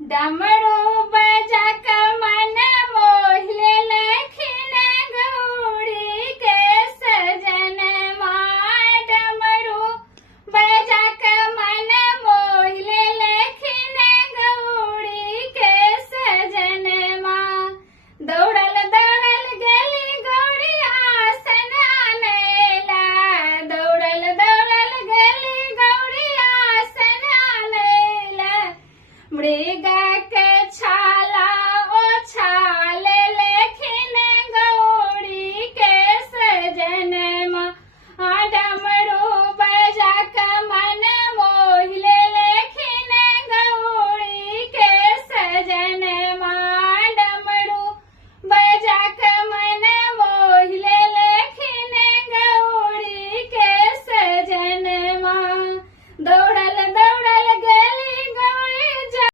डमरू बजा क मन मोहिले लखिन गौरी के सजन माँ। डमरू बजा क मन मोहिले लखिन गौरी के सजन माँ। दौड़ल दौड़ल गली गौरी आसन आनेला। दौड़ल दौड़ल गली गौरी आसन आनेला। मृगा के